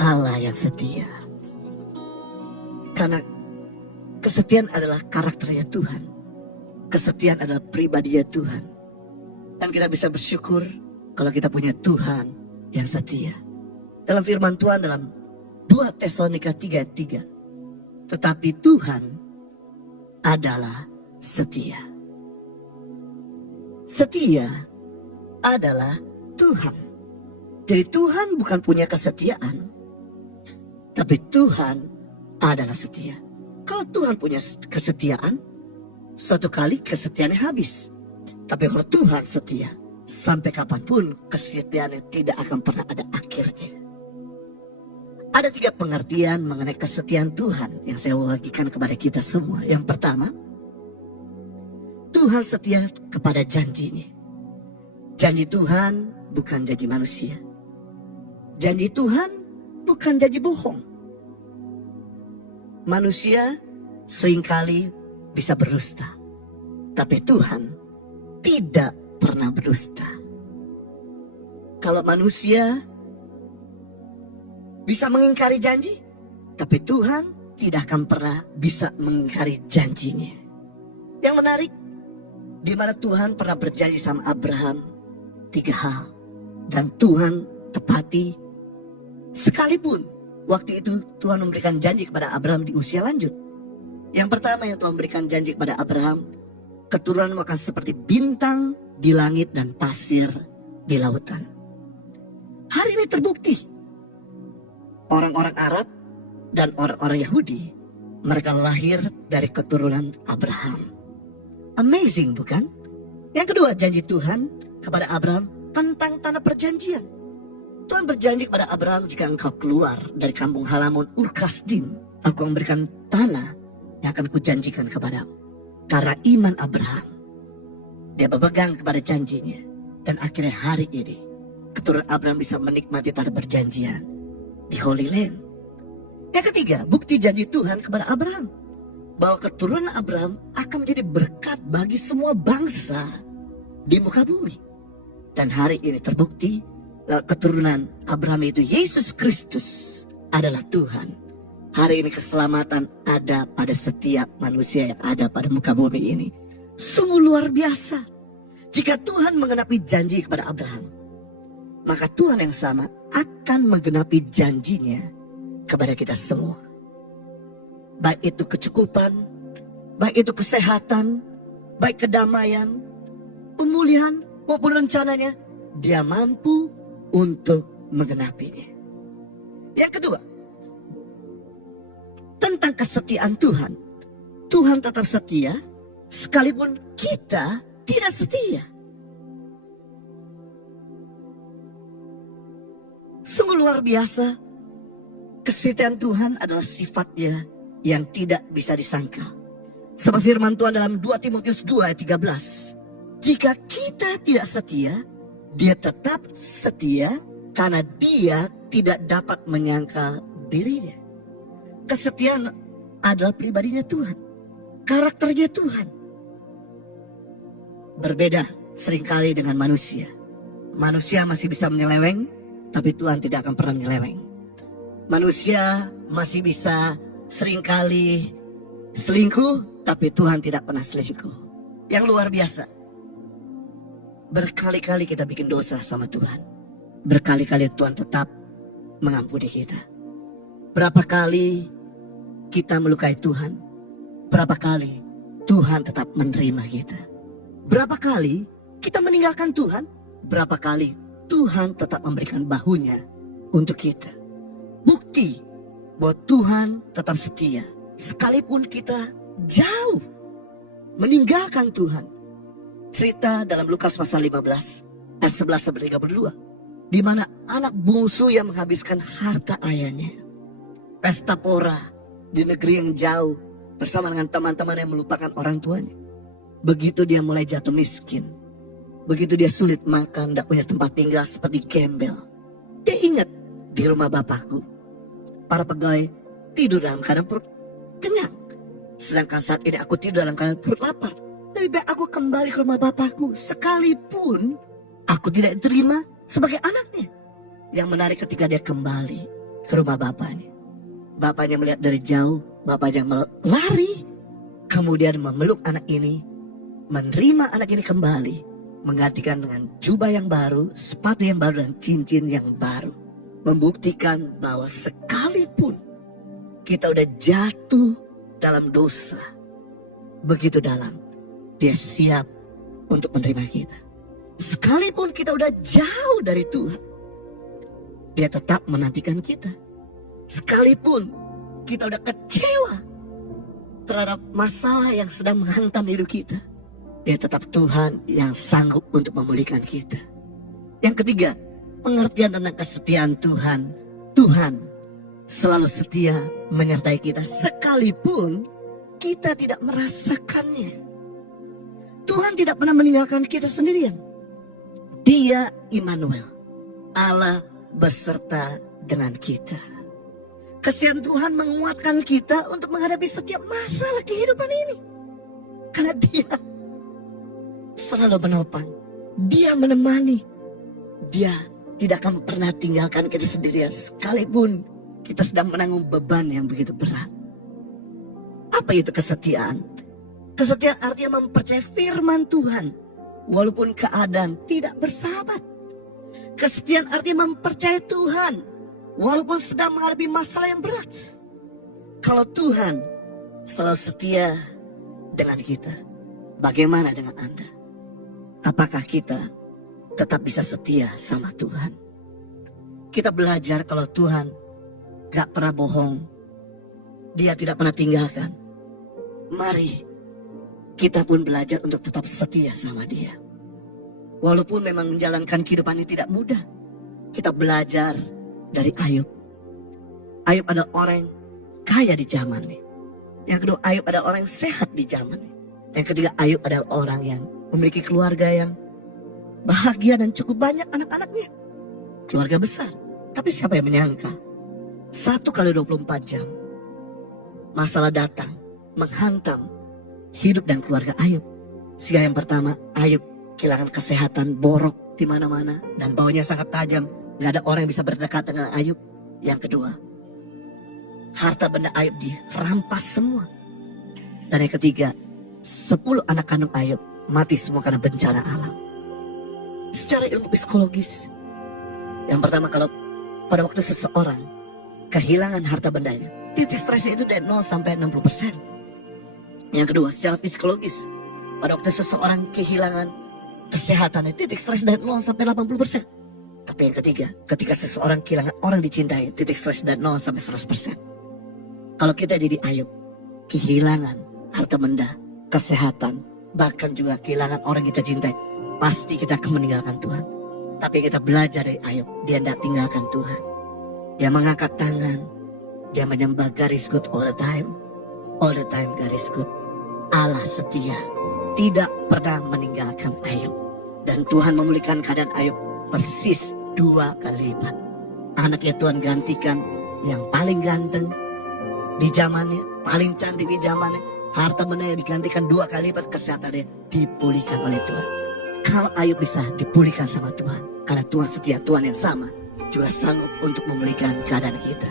Allah yang setia. Karena kesetiaan adalah karakternya Tuhan. Kesetiaan adalah pribadinya Tuhan. Dan kita bisa bersyukur kalau kita punya Tuhan yang setia. Dalam firman Tuhan dalam 2 Tesalonika 3:3. Tetapi Tuhan adalah setia. Setia adalah Tuhan. Jadi Tuhan bukan punya kesetiaan, tapi Tuhan adalah setia. Kalau Tuhan punya kesetiaan, suatu kali kesetiaannya habis. Tapi kalau Tuhan setia, sampai kapanpun kesetiaannya tidak akan pernah ada akhirnya. Ada 3 pengertian mengenai kesetiaan Tuhan yang saya bagikan kepada kita semua. Yang pertama, Tuhan setia kepada janjinya. Janji Tuhan bukan janji manusia. Janji Tuhan bukan janji bohong. Manusia seringkali bisa berdusta, tapi Tuhan tidak pernah berdusta. Kalau manusia bisa mengingkari janji, tapi Tuhan tidak akan pernah bisa mengingkari janjinya. Yang menarik, di mana Tuhan pernah berjanji sama Abraham 3 hal, dan Tuhan tepati. Sekalipun waktu itu Tuhan memberikan janji kepada Abraham di usia lanjut. Yang pertama yang Tuhan berikan janji kepada Abraham, keturunanmu akan seperti bintang di langit dan pasir di lautan. Hari ini terbukti. Orang-orang Arab dan orang-orang Yahudi, mereka lahir dari keturunan Abraham. Amazing, bukan? Yang kedua, janji Tuhan kepada Abraham tentang tanah perjanjian. Tuhan berjanji kepada Abraham, jika engkau keluar dari kampung halaman Ur Kasdim, aku memberikan tanah yang akan kujanjikan kepadamu. Karena iman Abraham, dia berpegang kepada janjinya. Dan akhirnya hari ini, keturunan Abraham bisa menikmati tanah perjanjian di Holy Land. Yang ketiga, bukti janji Tuhan kepada Abraham, bahwa keturunan Abraham akan menjadi berkat bagi semua bangsa di muka bumi. Dan hari ini terbukti, keturunan Abraham itu Yesus Kristus adalah Tuhan. Hari ini keselamatan ada pada setiap manusia yang ada pada muka bumi ini. Sungguh luar biasa. Jika Tuhan menggenapi janji kepada Abraham, maka Tuhan yang sama akan menggenapi janjinya kepada kita semua. Baik itu kecukupan, baik itu kesehatan, baik kedamaian, pemulihan maupun rencananya, dia mampu untuk menggenapinya. Yang kedua, tentang kesetiaan Tuhan. Tuhan tetap setia sekalipun kita tidak setia. Sungguh luar biasa. Kesetiaan Tuhan adalah sifatnya yang tidak bisa disangkal. Sebab firman Tuhan dalam 2 Timotius 2 ayat 13. Jika kita tidak setia, dia tetap setia karena dia tidak dapat menyangkal dirinya. Kesetiaan adalah pribadinya Tuhan. Karakternya Tuhan. Berbeda seringkali dengan manusia. Manusia masih bisa menyeleweng, tapi Tuhan tidak akan pernah menyeleweng. Manusia masih bisa seringkali selingkuh, tapi Tuhan tidak pernah selingkuh. Yang luar biasa. Berkali-kali kita bikin dosa sama Tuhan. Berkali-kali Tuhan tetap mengampuni kita. Berapa kali kita melukai Tuhan? Berapa kali Tuhan tetap menerima kita? Berapa kali kita meninggalkan Tuhan? Berapa kali Tuhan tetap memberikan bahunya untuk kita? Bukti bahwa Tuhan tetap setia. Sekalipun kita jauh meninggalkan Tuhan. Cerita dalam Lukas pasal 15 ayat 11-32, di mana anak bungsu yang menghabiskan harta ayahnya, pesta pora di negeri yang jauh bersama dengan teman-teman yang melupakan orang tuanya. Begitu dia mulai jatuh miskin, begitu dia sulit makan, tidak punya tempat tinggal seperti gembel, dia ingat di rumah bapakku para pegawai tidur dalam keadaan perut kenyang, sedangkan saat ini aku tidur dalam keadaan perut lapar. Lebih baik aku kembali ke rumah bapakku, sekalipun aku tidak diterima sebagai anaknya. Yang menarik, ketika dia kembali, ke rumah bapaknya. Bapaknya melihat dari jauh, bapaknya lari, kemudian memeluk anak ini, menerima anak ini kembali, menggantikan dengan jubah yang baru, sepatu yang baru, dan cincin yang baru. Membuktikan bahwa sekalipun kita udah jatuh dalam dosa, begitu dalam, dia siap untuk menerima kita. Sekalipun kita udah jauh dari Tuhan, dia tetap menantikan kita. Sekalipun kita udah kecewa terhadap masalah yang sedang menghantam hidup kita, dia tetap Tuhan yang sanggup untuk memulihkan kita. Yang ketiga, pengertian tentang kesetiaan Tuhan. Tuhan selalu setia menyertai kita sekalipun kita tidak merasakannya. Tuhan tidak pernah meninggalkan kita sendirian. Dia Immanuel, Allah beserta dengan kita. Kesetiaan Tuhan menguatkan kita untuk menghadapi setiap masalah kehidupan ini. Karena dia selalu menopang, dia menemani, dia tidak akan pernah tinggalkan kita sendirian sekalipun kita sedang menanggung beban yang begitu berat. Apa itu kesetiaan? Kesetiaan artinya mempercayai firman Tuhan walaupun keadaan tidak bersahabat. Kesetiaan artinya mempercayai Tuhan walaupun sedang menghadapi masalah yang berat. Kalau Tuhan selalu setia dengan kita, bagaimana dengan Anda? Apakah kita tetap bisa setia sama Tuhan? Kita belajar kalau Tuhan gak pernah bohong, dia tidak pernah tinggalkan. Mari kita pun belajar untuk tetap setia sama dia. Walaupun memang menjalankan kehidupan ini tidak mudah, kita belajar dari Ayub. Ayub adalah orang yang kaya di zamannya. Yang kedua, Ayub adalah orang yang sehat di zamannya. Yang ketiga, Ayub adalah orang yang memiliki keluarga yang bahagia dan cukup banyak anak-anaknya. Keluarga besar. Tapi siapa yang menyangka 1 kali 24 jam masalah datang menghantam hidup dan keluarga Ayub. Sehingga yang pertama, Ayub kehilangan kesehatan, borok di mana-mana dan baunya sangat tajam. Gak ada orang yang bisa berdekat dengan Ayub. Yang kedua, harta benda Ayub dirampas semua. Dan yang ketiga, 10 anak kandung Ayub mati semua karena bencana alam. Secara ilmu psikologis, yang pertama, kalau pada waktu seseorang kehilangan harta bendanya, titik stresnya itu dari 0 sampai 60%. Yang kedua, secara psikologis, pada waktu seseorang kehilangan kesehatannya, titik stres dari 0 sampai 80%. Tapi yang ketiga, ketika seseorang kehilangan orang dicintai, titik stres dari 0 sampai 100%. Kalau kita jadi Ayub, kehilangan harta benda, kesehatan, bahkan juga kehilangan orang kita cintai, pasti kita akan meninggalkan Tuhan. Tapi kita belajar dari Ayub, dia tidak tinggalkan Tuhan. Dia mengangkat tangan, dia menyembah God is good all the time. All the time God is good. Allah setia, tidak pernah meninggalkan Ayub. Dan Tuhan memulihkan keadaan Ayub persis 2 kali lipat. Anaknya Tuhan gantikan yang paling ganteng di zamannya, paling cantik di zamannya. Harta bendanya digantikan 2 kali lipat, kesehatannya dipulihkan oleh Tuhan. Kalau Ayub bisa dipulihkan sama Tuhan, karena Tuhan setia, Tuhan yang sama juga sanggup untuk memulihkan keadaan kita.